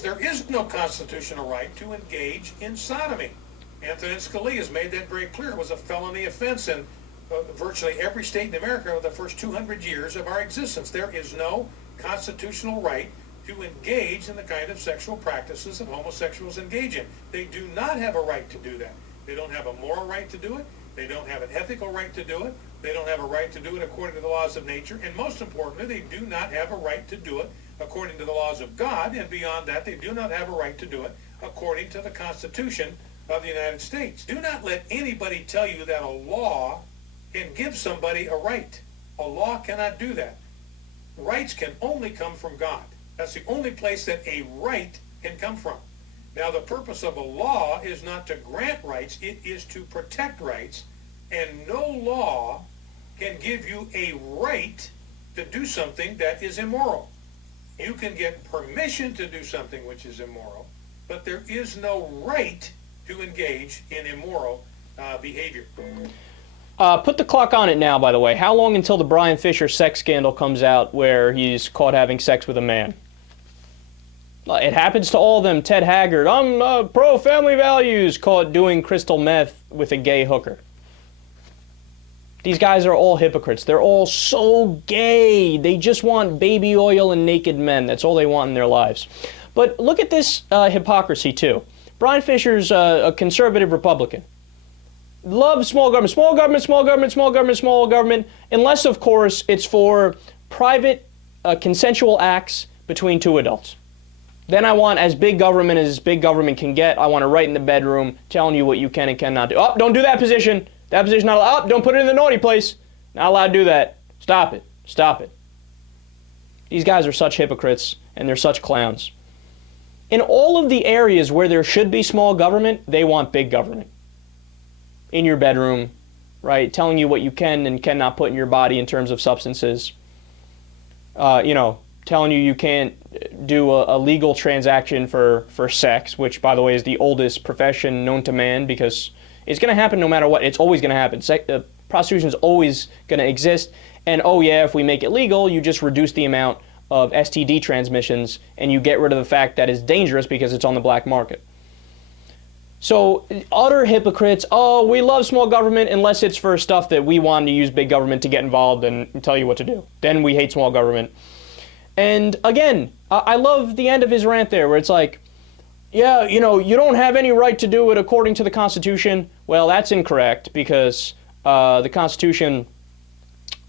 There is no constitutional right to engage in sodomy. Antonin Scalia has made that very clear. It was a felony offense in virtually every state in America over the first 200 years of our existence. There is no constitutional right to engage in the kind of sexual practices that homosexuals engage in. They do not have a right to do that. They don't have a moral right to do it. They don't have an ethical right to do it. They don't have a right to do it according to the laws of nature. And most importantly, they do not have a right to do it according to the laws of God. And beyond that, they do not have a right to do it according to the Constitution of the United States. Do not let anybody tell you that a law can give somebody a right. A law cannot do that. Rights can only come from God. That's the only place that a right can come from. Now, the purpose of a law is not to grant rights, it is to protect rights, and no law can give you a right to do something that is immoral. You can get permission to do something which is immoral, but there is no right to engage in immoral behavior. Put the clock on it now, by the way. How long until the Bryan Fischer sex scandal comes out where he's caught having sex with a man? It happens to all of them. Ted Haggard, I'm pro-family values, caught doing crystal meth with a gay hooker. These guys are all hypocrites. They're all so gay. They just want baby oil and naked men. That's all they want in their lives. But look at this hypocrisy, too. Bryan Fischer's a conservative Republican. Loves small government, small government, small government, small government, small government, unless, of course, it's for private consensual acts between two adults. Then I want as big government as big government can get. I want it right in the bedroom, telling you what you can and cannot do. Oh, don't do that position. That position not allowed. Oh, don't put it in the naughty place. Not allowed to do that. Stop it. Stop it. These guys are such hypocrites, and they're such clowns. In all of the areas where there should be small government, they want big government. In your bedroom, right? Telling you what you can and cannot put in your body in terms of substances. Telling you can't do a legal transaction for sex, which, by the way, is the oldest profession known to man, because it's going to happen no matter what. It's always going to happen. Prostitution is always going to exist. And, oh, yeah, if we make it legal, you just reduce the amount of STD transmissions, and you get rid of the fact that it's dangerous because it's on the black market. So, utter hypocrites. Oh, we love small government unless it's for stuff that we want to use big government to get involved and tell you what to do. Then we hate small government. And again, I love the end of his rant there where it's like, yeah, you don't have any right to do it according to the Constitution. Well, that's incorrect because the Constitution,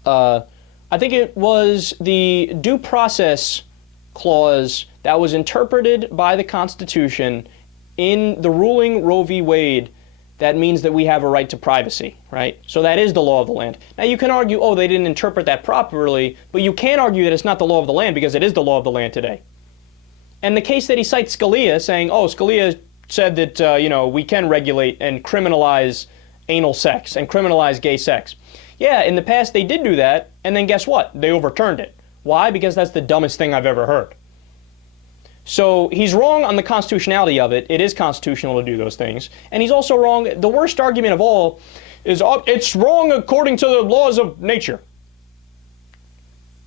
I think it was the due process clause that was interpreted by the Constitution in the ruling Roe v. Wade. That means that we have a right to privacy, right? So that is the law of the land. Now you can argue, oh, they didn't interpret that properly, but you can't argue that it's not the law of the land because it is the law of the land today. And the case that he cites Scalia saying, oh, Scalia said that, we can regulate and criminalize anal sex and criminalize gay sex. Yeah, in the past they did do that, and then guess what? They overturned it. Why? Because that's the dumbest thing I've ever heard. So he's wrong on the constitutionality of it. It is constitutional to do those things. And he's also wrong. The worst argument of all is it's wrong according to the laws of nature.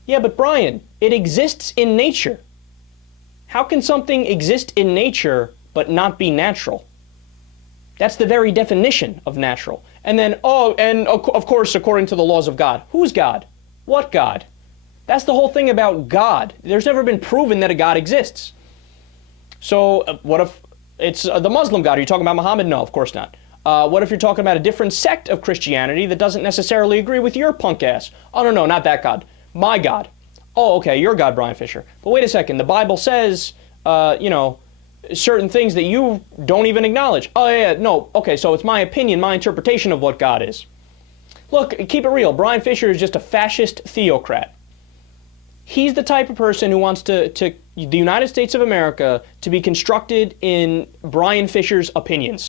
Yeah, but Bryan, it exists in nature. How can something exist in nature but not be natural? That's the very definition of natural. And then, of course, according to the laws of God. Who's God? What God? That's the whole thing about God. There's never been proven that a God exists. So what if it's the Muslim God? Are you talking about Muhammad? No, of course not. What if you're talking about a different sect of Christianity that doesn't necessarily agree with your punk ass? Oh, no, not that God. My God. Oh, okay, your God, Bryan Fischer. But wait a second. The Bible says, certain things that you don't even acknowledge. Oh, yeah, no. Okay, so it's my opinion, my interpretation of what God is. Look, keep it real. Bryan Fischer is just a fascist theocrat. He's the type of person who wants the United States of America to be constructed in Bryan Fischer's opinions.